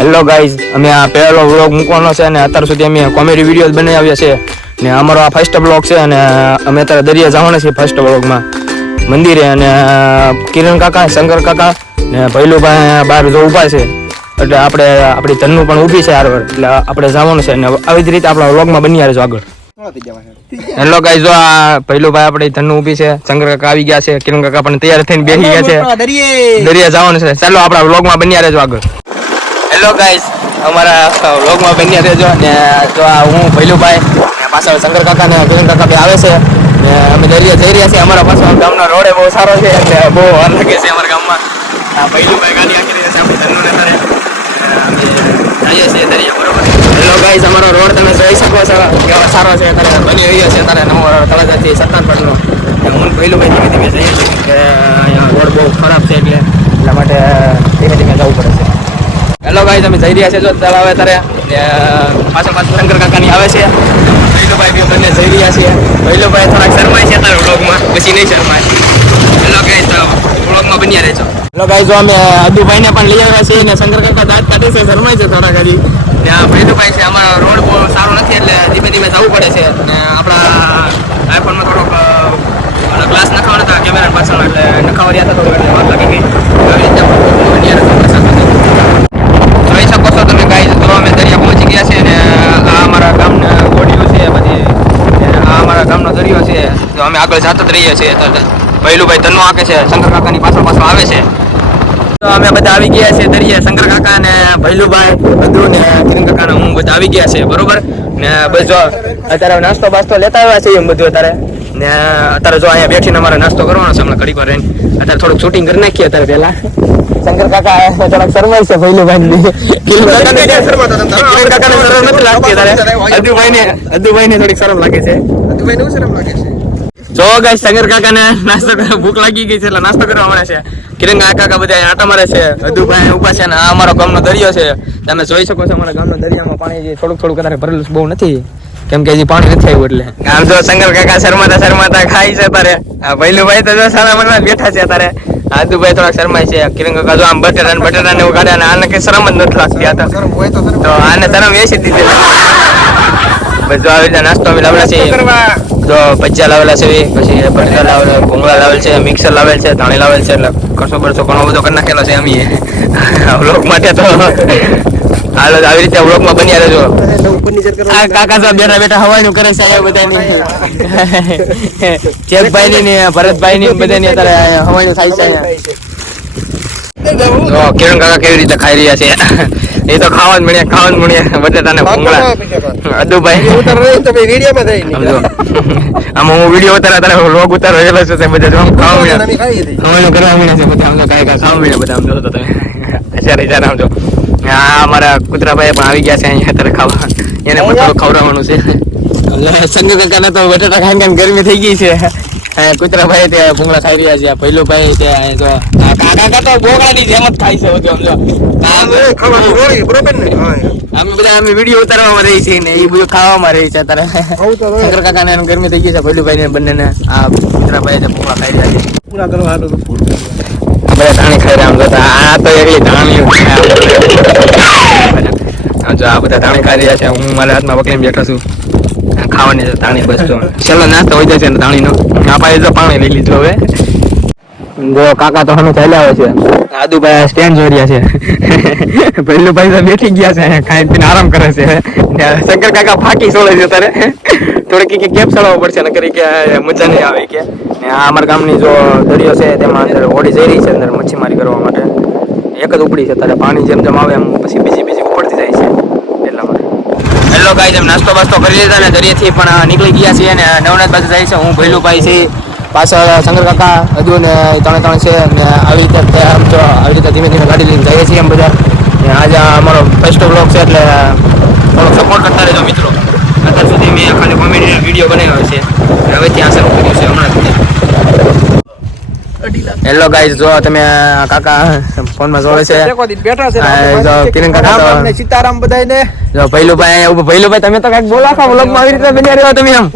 Hello guys, અમે આ પહેલો વ્લોગ મૂકવાનો છે અને અત્યાર સુધી અમે કોમેડી વિડીયોઝ બનાવી આવ્યા છે ને અમારો આ ફર્સ્ટ વ્લોગ છે અને અમે અત્યારે દરિયા જવાના છીએ ફર્સ્ટ વ્લોગમાં મંદિરે. અને કિરણ કાકા, શંકર કાકા ને ભૈલુભાઈ બહાર જો ઊભા છે એટલે આપણે આપણી ધનનું પણ ઊભી છે હારવાર, એટલે આપણે જવાનું છે અને આવી જ રીતે આપણા વ્લોગમાં બની રહેજો આગળ. હેલો ગાઈઝ, જો આ ભૈલુભાઈ આપણી ધનનું ઊભી છે, શંકર કાકા આવી ગયા છે, કિરણ કાકા પણ તૈયાર થઈને બેસી ગયા છે, દરિયા જવાનું છે. ચાલો આપણા વ્લોગમાં બની રહેજો આગળ. હેલો ગાઈઝ, અમારા વ્લોગમાં બન્યા રહેજો ને જો આ હું ભૈલુભાઈ પાછળ શંકર કાકા ને કિરણ કાકા બે આવે છે ને અમે દરિયા જઈ રહ્યા છીએ. અમારા પાછળ ગામનો રોડ બહુ સારો છે એટલે બહુ વાર લાગે છે અમારા ગામમાં. આ ભૈલુભાઈ ગાડી આખી રહ્યા છે આપણે ધનનું ને અમે જઈએ છીએ દરિયા, બરોબર. હેલો ગાઈઝ, અમારો રોડ તમે જોઈ શકો છો કેવો સારો છે, અત્યારે બની રહ્યો છે અત્યારે નવો તળાજાથી સત્તાનપરનો. હું ભૈલુભાઈ ધીમે ધીમે જઈએ છીએ કે અહીંયા રોડ બહુ ખરાબ છે એટલે એટલા માટે ધીમે ધીમે જવું પડે છે. હેલો ગાઈઝ, અમે જઈ રહ્યા છે જો તળાવ અત્યારે પાછળ શંકર કાકાની આવે છે, ભૈલુભાઈ બી બંને જઈ રહ્યા છીએ. ભૈલુભાઈ થોડાક શરમાય છે અત્યારે વ્લોગમાં, પછી નહીં શરમાય. હેલો ગાઈઝ, વ્લોગમાં બન્યા રહેજો. હેલો ગાઈઝ, જો અમે અદુભાઈને પણ લઈ આવ્યા છીએ અને શંકર કાકા દાંત કાઢે છે, શરમાય છે થોડા ઘડી. ત્યાં ભૈલુભાઈ છે, અમારો રોડ બહુ સારો નથી એટલે ધીમે ધીમે જવું પડે છે અને આપણા આઈફોનમાં થોડોક ગ્લાસ નખાવાના હતા કેમેરા પાછળ એટલે નખાવા રહ્યા હતા થોડું એટલે વાર લાગી ગઈ. આવી રીતે જોઈ શકો છો તમે ગાઈઝ, તો અમે દરિયા પહોંચી ગયા છે અને આ અમારા ગામના ગોડીઓ છે બધી, આ અમારા ગામનો દરિયો છે. તો અમે આગળ જતા જ રહીએ છીએ. ભૈલુભાઈ ધનનો આંકે છે, શંકર કાકાની પાછળ પાછળ આવે છે. તો અમે બધા આવી ગયા છે દરિયા, શંકર કાકા ને ભૈલુભાઈ બધું ને કિરણ કાકા ને હું બધા આવી ગયા છે, બરોબર. ને બસ જો અત્યારે નાસ્તો બાસ્તો લેતા આવ્યા છે એમ બધું અત્યારે. ને અત્યારે જો અહીંયા બેઠીને અમારે નાસ્તો કરવાનો છે હમણાં ઘડીક વાર રહીને. અત્યારે થોડુંક શૂટિંગ કરી નાખીએ અત્યારે પહેલા. શંકર કાકા થોડાક શરમાય છે ભૈલુભાઈ કિરણ કાકાને શરમ નથી લાગતી અત્યારે. અદુભાઈ ને થોડીક શરમ લાગે છે. જો ગાઈસ, શંકર કાકાને નાસ્તો ભૂખ લાગી ગઈ છે એટલે નાસ્તો કરવા મળે છે. કિરણ કાકા બધા આટા મારે છે, અદુભાઈ ઉભા છે ને આ અમારો ગામનો દરિયો છે. તમે જોઈ શકો છો અમારા ગામનો દરિયામાં પાણી થોડુંક અત્યારે ભરેલું બહુ નથી કેમ કે હજી પાણી નથી આવ્યું એટલે. આમ જો શંકર કાકા શરમાતા ખાઈ છે અત્યારે. ભૈલુભાઈ તો જો સારા મનમાં બેઠા છે અત્યારે. આદુભાઈ થોડાક શરમાય છે. કિરણ કાકા જો આમ બટેટા ને એવું કાઢે આને કઈ શરમ જ નથી લાગતી. તો આને શરમ વેચી દીધી. બસ જો આવી રીતે નાસ્તો અમે લાવેલા છે, જો ભજીયા લાવેલા છે, પછી બટેટા લાવેલા, ભૂંગળા લાવેલ છે, મિક્સર લાવેલ છે, ધાણી લાવેલ છે, એટલે કરશો બરસો ઘણો બધો કરી નાખેલો છે અમે વ્લોગ માટે. તો હાલો આવી રીતે વ્લોગમાં બન્યા રહેજો. આ કાકા તો બેઠા બેઠા હવાનું કરે છે અહીંયા બધાની, ચેકભાઈ ની ભરતભાઈ ની બધાની અત્યારે હવાનું થાય છે અહીંયા. કિરણ કાકા કેવી રીતે ખાઈ રહ્યા છે એ તો ખાવા જ મળ્યા બટેટા ને ભૂંગળા. અદુભાઈ આમાં હું વિડીયો ઉતારા તારે વ્લોગ ઉતારેલો છે બધા જો ખાવા મળ્યા, હવાનું કરવા મળ્યા છે બધા. આમ તો કાંઈ ખાવા મળ્યા બધા. આમ જો તમે અત્યારે આમ જો આ અમારા કુતરાભાઈ પણ આવી ગયા છે અહીંયા અત્યારે ખાવા, એને પણ થોડું ખવડાવવાનું છે. શંકર કાકાને તો બટેટા ખાઈને ગરમી થઈ ગઈ છે. કુતરાભાઈ ત્યાં ભૂંગળા ખાઈ રહ્યા છે. ભૈલુભાઈ ત્યાં જો કાકા તો બોગડાની જેમ જ ખાય છે બધું. અમે બધા અમે વિડીયો ઉતારવામાં રહી છે ને એ બધું ખાવામાં રહી છે અત્યારે. શંકર કાકાને ગરમી થઈ ગઈ છે, ભૈલુભાઈ ને બંને આ કુતરાભાઈ ભૂંગળા ખાઈ રહ્યા છે. બધા ધાણી ખાઈ રહ્યા. આમ જોતા આ તો એકલી ધાણી જો આ બધા ધાણી ખાઈ રહ્યા છે. હું મારા હાથમાં પકડીને બેઠો છું ખાવાની છે ધાણી. બસ જો છેલ્લો નાસ્તો હોય જશે ને ધાણીનો. આ જો પાણી લઈ લીધું હવે. જો કાકા તો હમે ચાલ્યા આવે છે. આદુભાઈ સ્ટેન્ડ જોડ્યા છે. ભૈલુભાઈ તો બેઠી ગયા છે, ખાઈ પીને આરામ કરે છે. શંકર કાકા ફાંકી છોડે છે અત્યારે. થોડીક કેપ ચડાવવો પડશે ને કરી કે મજા નહીં આવે કે. ને આ અમારા ગામની જો દરિયો છે તેમાં અંદર હોડી જઈ રહી છે અંદર મચ્છીમારી કરવા માટે. એક જ ઉપડી છે અત્યારે, પાણી જેમ જેમ આવે એમ પછી બીજી ઉપડતી જાય છે એટલા માટે. હેલો ગાઈઝ, એમ નાસ્તો બાસ્તો કરી લીધા ને દરિયાથી પણ નીકળી ગયા છીએ અને નવનાથ બાજુ જાય છે. હું ભૈલુભાઈ છે, પાછળ શંકર કાકા હજુ ને ત્રણ છે ને આવી રીતે ધીમે ધીમે ગાડી લઈને જઈએ છીએ એમ બધા. આજે અમારો ફર્સ્ટ વ્લોગ છે એટલે થોડોક સપોર્ટ કરતા રહેજો મિત્રો. અત્યાર સુધી મેં ખાલી કોમેડી વિડીયો બનાવ્યો છે, હવે ત્યાં શરૂ કર્યું છે હમણાં સુધી. હેલો ગાઈઝ, જો તમે કાકા ફોનમાં જોડે છે. કિરણ કાકા સીતારામ બધાને. જો ભૈલુભાઈ તમે તો કઈક બોલો આખા વ્લોગમાં આવી રીતે બન્યા રહ્યો તમે એમ.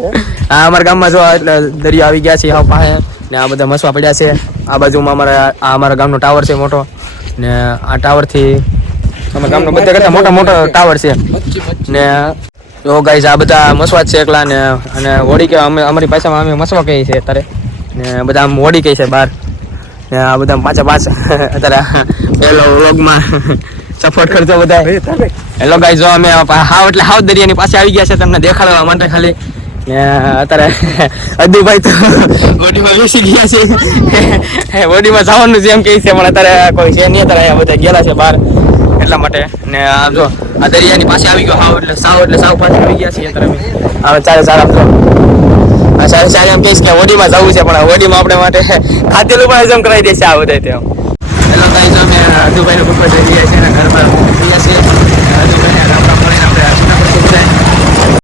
આ અમારા ગામમાં જો એટલે દરિયા આવી ગયા છે હાવ પાસે ને આ બધા મસવા પડ્યા છે. આ બાજુમાં અમારા ગામનો ટાવર છે મોટો ને આ ટાવરથી અમારા ગામનો બધા કરતા મોટા ટાવર છે ને જો ગાઈસ આ બધા મસવાદ છે એકલા ને અને હોડી કે અમારી ભાષામાં અમે મસવા કહીએ છીએ અત્યારે ને બધા આમ હોડી કહે છે બહાર ને આ બધા પાંચ અત્યારે પહેલો વ્લોગમાં સપોર્ટ કરજો બધા. હેલો ગાઈસ જો અમે હાવ એટલે હાવ દરિયાની પાસે આવી ગયા છે તમને દેખાડવા માટે ખાલી ને અત્યારે અદુભાઈ તો બોડીમાં બેસી ગયા છે બોડીમાં જવાનું છે એમ કહે છે પણ અત્યારે કોઈ છે નહીં અત્યારે બધા ગયેલા છે બહાર એટલા માટે ને આ જો આ દરિયાની પાસે આવી ગયો હાવ એટલે સાવ પાસે આવી ગયા છીએ અત્યારે હવે ચારે આપજો આ સારી એમ કહીશ કે હોડીમાં જવું છે પણ હોડીમાં આપણે માટે ખાતેલું પણ હજમ કરાવી દેશે આ બધા ત્યાં. હેલો ગાઈસ અમે અદુભાઈનો ગ્રુપ જઈ રહ્યા છે અને ઘર પર ગયા છે અદુભાઈ